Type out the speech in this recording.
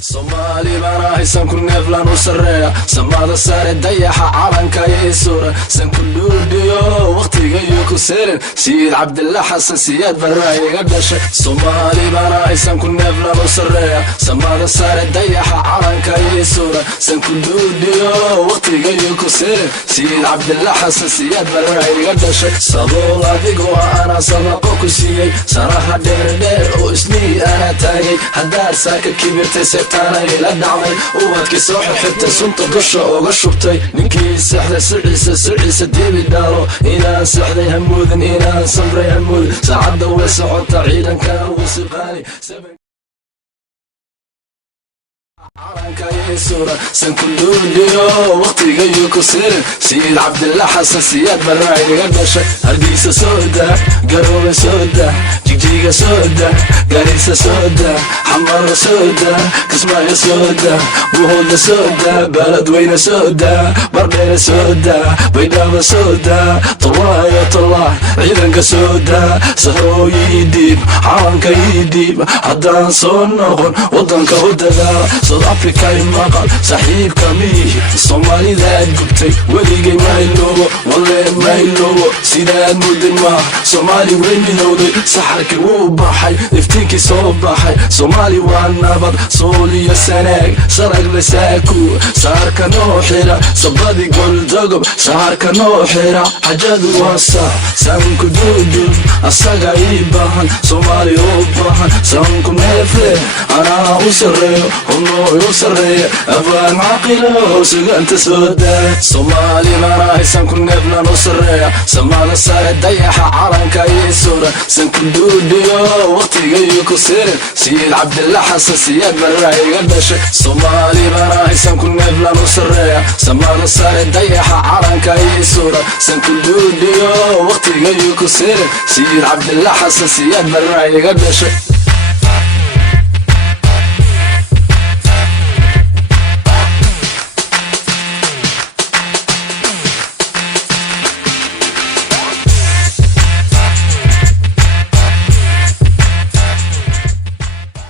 Somali bana haysan ku neeflan u sareeya samada sare dayaxa calanka yeesura san ku dhuudiyo waqtiga iyo ku seerin Sayid Cabdillah Xasan Siyaad baraayiga dhashay Somali bana haysan ku neeflan u sareeya samada sare dayaxa calanka yeesura san ku dhuudiyo waqtiga iyo ku seerin Sayid Cabdillah Xasan Siyaad baraayiga dhashay sabool adigu ana sabaqo ku siiyay saraha dheer oo ismii ana taagay hadaa saaka kibirtay seetana ila dhacday ubadkii soo xirtay sunta dusha uga shubtay ninkii saxday siciisa dibi dhaaro inaan saxday hamuudin inaan samray hamuud saacada way socota ciidanka uu siqaani calanka yeesura san ku dhuudiyo waqtiga iyo ku seerin Sayid Cabdillah Xasan Siyaad baraayiga dhashay Hargeysa sooda Garowe sooda Jigjiga sooda Garissa sooda Xamar sooda Kismaayo sooda Buhooda sooda Beledweyne sooda Bardheere sooda Baydhabo sooda Tallaayo tallah ciidanka sooda sahrooyi diib calanka diib haddaan soo noqon wadanka u dadaal South Africa maqal saaxiibka mihi Soomaalida gubtay weligay mayloobo walee mayloobo sidaad mudin maaha Soomaali way midowday saxarkii wuu baxay iftiinkii soo baxay Soomaali waa nabad sool iyo sanaag sarag la saaku saarka noo xira sabadi goldogob saarka noo xira xajadu waa sax sanku duudub asaga ii baahan Soomaali u baahan sanku neefle anaa u sareeyo u sareeya afaan caqilo suganta sooda Somali bana haysan ku neeflan u sareeya samada sare dayaxa calanka yeesura san ku dhuudiyo waqtiga iyo ku seerin Sayid Cabdillah Xasan Siyaad baraayiga dhashay Somali bana haysan ku neeflan u sareeya samada sare dayaxa calanka yeesura san ku dhuudiyo waqtiga iyo ku seerin Sayid Cabdillah Xasan Siyaad baraayiga dhashay